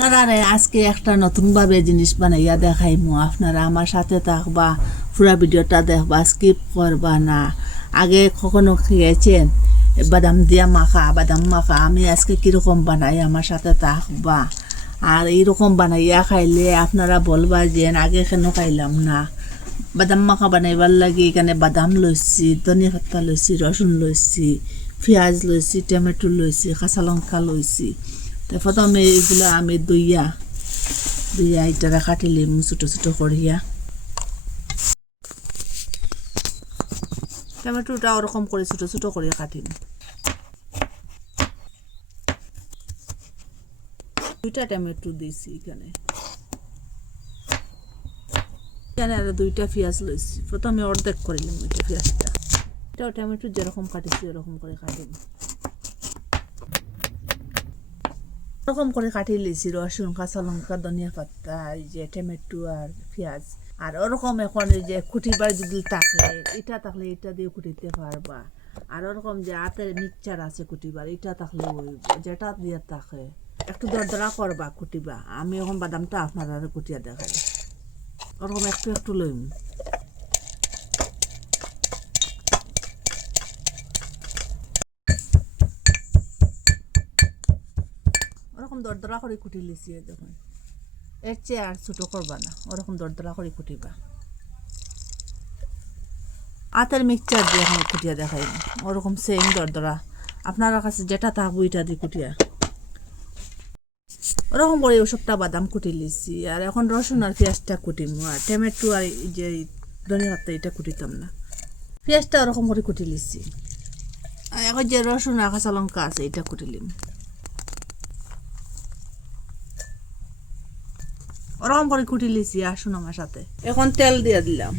আপনারা আজকে একটা নতুনভাবে জিনিস বানাইয়া দেখাইমু। আপনারা আমার সাথে থাকবা, পুরা ভিডিওটা দেখবা, স্কিপ করবা না। আগে কখনো খেয়েছেন বাদাম দিয়া মাখা, বাদাম মাখা? আমি আজকে কীরকম বানাই আমার সাথে থাকবা। আর এইরকম বানাইয়া খাইলে আপনারা বলবা যে আগে কেন খাইলাম না। বাদাম মাখা বানাইবার লাগে এখানে বাদাম লইছি, ধনিয়া পাতা লইছি, রসুন লইছি, পেঁয়াজ লইছি, টমেটো লইছি, কাঁচা লঙ্কা লইছি। তো প্রথমে এইগুলো আমি দইয়া এটারা কাটিলিম ছোটো ছোটো করিয়া। টমেটোটা ওরকম করে ছোটো ছোটো করে কাটিম। দুইটা টমেটো দিয়েছি এখানে আর দুইটা পেঁয়াজ লইছি। প্রথমে অর্ধেক করিলাম ওইটা পেঁয়াজটা। এটাও টমেটো যেরকম কাটিছি ওরকম করে কাটিম। এরকম করে কাটিয়ে লিছি রসুন, কাঁচা লঙ্কা, ধনিয়া পাতা, এই যে টমেটো আর পেঁয়াজ। আর ওরকম এখন এই যে কুটিবার যদি থাকে, এটা থাকলে এটা দিয়ে কুটিতে পারবা। আর ওরকম যে হাতের মিক্সচার আছে কুটিবার, এটা থাকলে ওই যেটা দিয়ে থাকে একটু দরদরা করবা কুটিবা। আমি এখন বাদামটা আপনারা কুটিয়া দেখাই। ওরকম একটু একটু লইম। ওরকম দরদরা করে কুটি লিছি। দেখুন এর চেয়ে আর ছোটো করবা না, ওরকম দরদরা করে কুটিবা। হাতের মিক্সচার দিয়ে এখন কুটিয়া দেখাই ওরকম সেম দরদরা আপনার কাছে যেটা থাকবো এটা দিয়ে কুটিয়া। ওরকম করে ওসবটা বাদাম কুটি লিছি। আর এখন রসুন আর পেঁয়াজটা কুটিম। আর টমেটো আর যে ধনিয়া পাতা এটা কুটিতাম না। পেঁয়াজটা ওরকম করে কুটি লিছি। আর এখন যে রসুন আর কাঁচা লঙ্কা আছে এটা কুটিলিম। ওরকম করে কুটি লিছি। আসুন আমার সাথে। এখন তেল দিয়ে দিলাম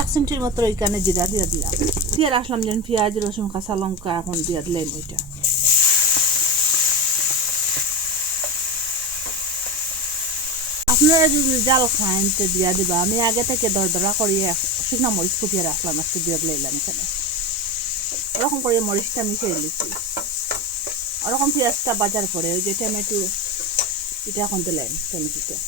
1 সেন্টির মতো। এখানে জিরা দিয়ে দিলাম। দিয়ে রাখলাম যেন পেঁয়াজ, রসুন, কাঁচা লঙ্কা এখন দিয়ে দিলাম ওইটা। আপনারা যদি জাল খান তো দিয়া দিবা। আমি আগে থেকে দরদরা করিয়ে শুকনা মরিচ কুটিয়ে রাখলাম, একটু দিয়ে দিলাম এখানে। ওরকম করে মরিচটা মিশিয়ে নিচ্ছি। ওরকম পেঁয়াজটা বাজার পরে ওই যে টমেটো এটা এখন দিলাম। টমেটোটা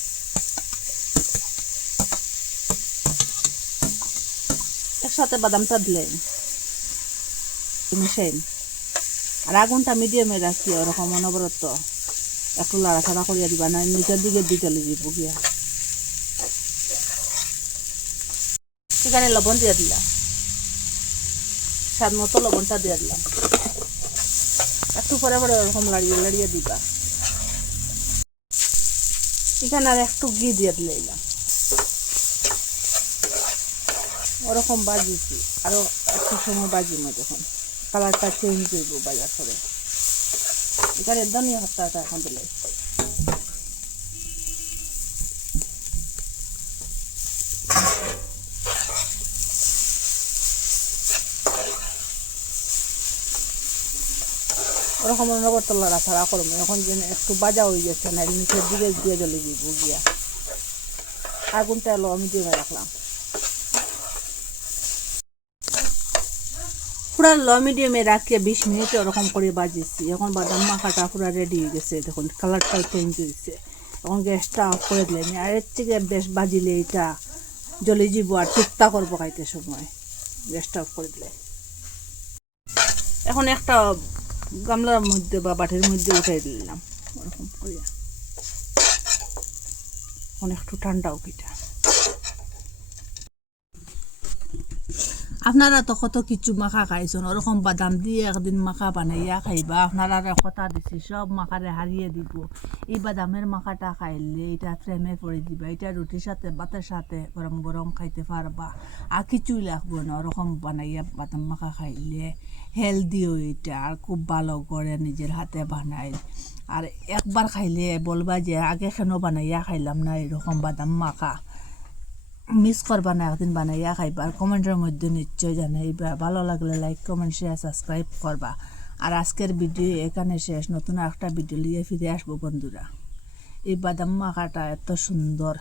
একসাথে বাদামটা দিলেন মিশাইন। আর আগুনটা মিডিয়ামে রাখি ওরকম অনবরত একটু লাড়াচাড়া করিয়া দিবা, না নিচের দিকে দিতে দিব গিয়া। এখানে লবণ দিয়ে দিলাম, স্বাদ মতো লবণটা দিয়ে দিলাম। একটু পরে পরে ওরকম লাড়িয়ে লাড়িয়ে দিবা। এখানে আর একটু ঘি দিয়ে দিলাম। ওরকম বাজিছি আরো একটু সময় বাজিম। যখন কালারটা চেঞ্জ হইব বাজার করে এখানে ধনিয়া পাতাটা এখন দিলে। ওরকম অনবরত লাড়াচাড়া করবো। এখন যেন একটু বাজা হয়ে যাচ্ছে না, নিচের দিকে দিয়ে জ্বলে দিব গিয়া। আগুনটা এলো আমি দিয়ে রাখলাম পুরা লো মিডিয়ামে রাখিয়ে 20 মিনিট ওরকম করে বাজিয়েছি। এখন বাদাম মাখাটা পুরা রেডি হয়ে গেছে। দেখুন কালারটাও চেঞ্জ হয়েছে। এখন গ্যাসটা অফ করে দিলাম। আর এর থেকে বেশ বাজিলে এটা জ্বলে যাব আর চিত্তা করবো খাইতে সময়। গ্যাসটা অফ করে দিলে এখন একটা গামলার মধ্যে বা বাটির মধ্যে উঠাই দিলাম ওরকম করিয়া। এখন একটু ঠান্ডাও কিটা। আপনারা তো কত কিছু মাখা খাইছেন। ওরকম বাদাম দিয়ে একদিন মাখা বানাইয়া খাইবা। আপনারা কথা দিছি সব মাখারে হারিয়ে দিব। এই বাদামের মাখাটা খাইলে এটা প্রেমে পড়ে দিবা। এটা রুটির সাথে ভাতের সাথে গরম গরম খাইতে পারবা। আর কিছুই লাগবে না। ওরকম বানাইয়া বাদাম মাখা খাইলে হেলদিও এটা আর খুব ভালো করে নিজের হাতে বানাই। আর একবার খাইলে বলবা যে আগে কেন বানাইয়া খাইলাম না এরকম বাদাম মাখা। মিস করবা না, একদিন বানাইয়া খাইবা। আর কমেন্টের মধ্যে নিশ্চয় জানাইবা। ভালো লাগলে লাইক, কমেন্ট, শেয়ার, সাবস্ক্রাইব করবা। আর আজকের ভিডিও এখানে শেষ। নতুন একটা ভিডিও নিয়ে ফিরে আসবো বন্ধুরা। এই বাদাম মাখাটা এত সুন্দর।